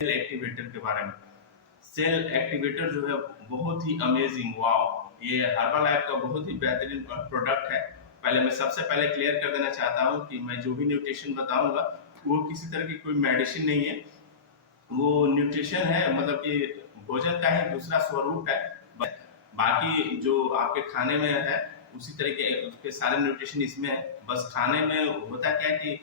Cell activator के बारे में। सेल एक्टिवेटर जो है बहुत ही अमेजिंग, वाओ! ये हर्बल का बहुत ही बेहतरीन प्रोडक्ट है। पहले मैं सबसे पहले क्लियर कर देना चाहता हूँ कि मैं जो भी न्यूट्रिशन बताऊंगा वो किसी तरह की कोई मेडिसिन नहीं है। वो न्यूट्रिशन है, मतलब कि भोजन का ही दूसरा स्वरूप है। बाकी जो आपके खाने में है उसी तरीके उसके सारे न्यूट्रिशन इसमें है। बस खाने में होता क्या है कि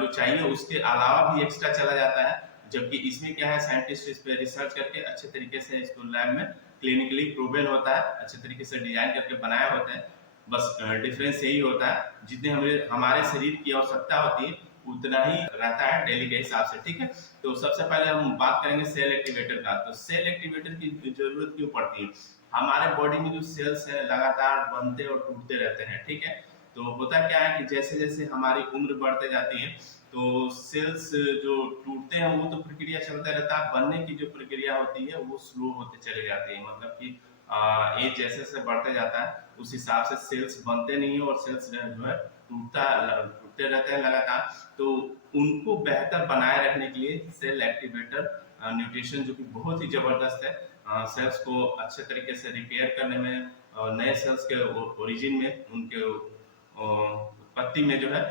जो चाहिए उसके अलावा भी एक्स्ट्रा चला जाता है। जबकि इसमें क्या है, साइंटिस्ट इस पे रिसर्च करके अच्छे तरीके से इसको लैब में क्लिनिकली प्रूवन होता है, अच्छे तरीके से डिजाइन करके बनाया होता है। बस डिफरेंस यही होता है, जितने हमारे शरीर की आवश्यकता होती है उतना ही रहता है डेली के हिसाब से, ठीक है। तो सबसे पहले हम बात करेंगे सेल एक्टिवेटर का। तो सेल एक्टिवेटर की जरूरत क्यों पड़ती है? हमारे बॉडी में जो सेल्स है लगातार बनते और टूटते रहते हैं, ठीक है। तो होता क्या है कि जैसे जैसे हमारी उम्र बढ़ते जाती है तो सेल्स जो टूटते हैं वो तो प्रक्रिया चलता रहता है, बनने की जो प्रक्रिया होती है वो स्लो होते चले जाती है। मतलब कि एज जैसे जैसे बढ़ते जाता है उस हिसाब से सेल्स बनते नहीं है और सेल्स जो है टूटते रहते हैं लगातार। तो उनको बेहतर बनाए रखने के लिए सेल एक्टिवेटर न्यूट्रिशन जो कि बहुत ही जबरदस्त है, सेल्स को अच्छे तरीके से रिपेयर करने में, नए सेल्स के ओरिजिन में, उनके उत्पत्ति में जो है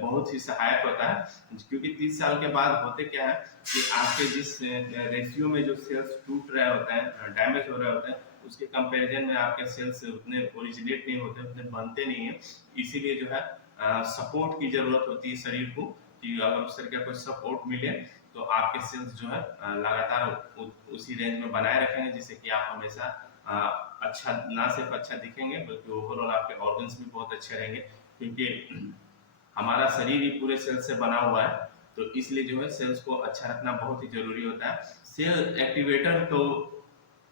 बहुत ही सहायक होता है। क्योंकि 30 साल के बाद होते क्या है कि आपके जिस रेशियो में जो सेल्स टूट रहे होते हैं, डैमेज हो रहे होते हैं, उसके कंपैरिजन में आपके सेल्स उतने ओरिजिनेट नहीं होते, उतने बनते नहीं है। इसीलिए जो है सपोर्ट की जरूरत होती है शरीर को, कि अगर उस तरह का कोई सपोर्ट मिले तो आपके सेल्स जो है लगातार उसी रेंज में बनाए रखेंगे, जिससे कि आप हमेशा अच्छा, ना सिर्फ अच्छा दिखेंगे बल्कि ओवरऑल आपके ऑर्गन्स भी बहुत अच्छे रहेंगे। क्योंकि हमारा शरीर ही पूरे सेल्स से बना हुआ है, तो इसलिए जो है सेल्स को अच्छा रखना बहुत ही जरूरी होता है। सेल एक्टिवेटर तो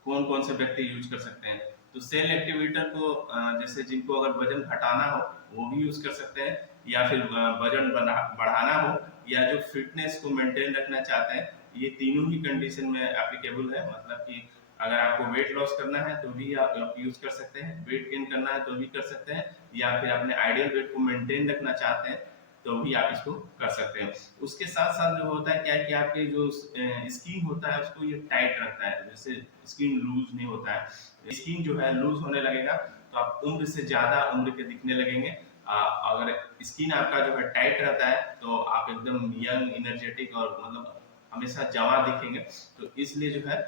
कौन कौन से व्यक्ति यूज कर सकते हैं? तो सेल एक्टिवेटर को जैसे जिनको अगर वजन घटाना हो वो भी यूज कर सकते हैं, या फिर वजन बढ़ाना हो, या जो फिटनेस को मेंटेन रखना चाहते हैं, ये तीनों ही कंडीशन में एप्लीकेबल है। मतलब कि अगर आपको वेट लॉस करना है तो भी आप यूज कर सकते हैं, वेट गेन करना है तो भी कर सकते हैं, या फिर अपने आइडियल वेट को मेंटेन रखना चाहते हैं तो भी आप इसको कर सकते हैं। उसके साथ साथ जो होता है क्या है कि आपके जो स्किन होता है उसको ये टाइट रखता है, जैसे स्किन लूज नहीं होता है। स्किन जो है लूज होने लगेगा तो आप उम्र से ज्यादा उम्र के दिखने लगेंगे। अगर स्किन आपका जो है टाइट रहता है तो आप एकदम यंग, एनर्जेटिक और मतलब हमेशा जवान दिखेंगे। तो इसलिए जो है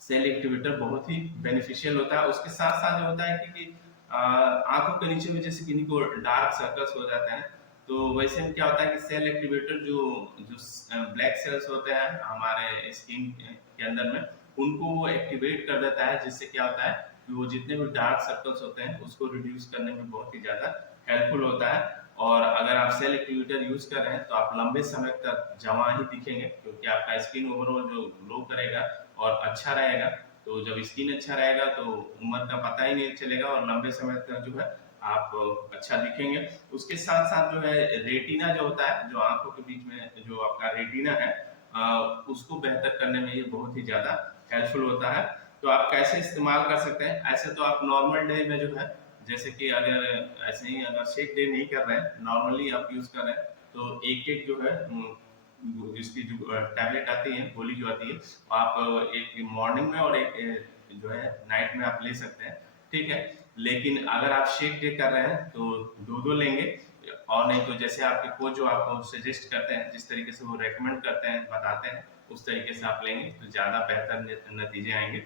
सेल एक्टिवेटर बहुत ही बेनिफिशियल होता है। उसके साथ साथ जो होता है कि आंखों के नीचे में जैसे किन्हीं को डार्क सर्कल्स हो जाते हैं, तो वैसे में क्या होता है कि सेल एक्टिवेटर जो जो ब्लैक सेल्स होते हैं हमारे स्किन के अंदर में, उनको वो एक्टिवेट कर देता है, जिससे क्या होता है कि वो जितने भी डार्क सर्कल्स होते हैं उसको रिड्यूस करने में बहुत ही ज्यादा हेल्पफुल होता है। और अगर आप सेल एक्टिवेटर यूज कर रहे हैं तो आप लंबे समय तक जवान ही दिखेंगे, क्योंकि आपका स्किन ओवरऑल जो ग्लो करेगा और अच्छा रहेगा। तो जब स्किन अच्छा रहेगा तो उम्र का पता ही नहीं चलेगा और लंबे समय तक जो है आप अच्छा दिखेंगे। उसके साथ साथ जो है रेटिना जो होता है, जो आंखों के बीच में जो आपका रेटिना है, उसको बेहतर करने में ये बहुत ही ज्यादा हेल्पफुल होता है। तो आप कैसे इस्तेमाल कर सकते हैं? ऐसे तो आप नॉर्मल डे में जो है, जैसे कि अगर ऐसे ही अगर शेक डे नहीं कर रहे हैं, नॉर्मली आप यूज कर रहे हैं, तो एक एक जो है इसकी जो टैबलेट आती है, गोली जो आती है, आप एक मॉर्निंग में और एक जो है नाइट में आप ले सकते हैं, ठीक है। लेकिन अगर आप शेक डे कर रहे हैं तो दो दो लेंगे, और नहीं तो जैसे आपके कोच जो आपको सजेस्ट करते हैं, जिस तरीके से वो रेकमेंड करते हैं, बताते हैं, उस तरीके से आप लेंगे तो ज्यादा बेहतर नतीजे आएंगे।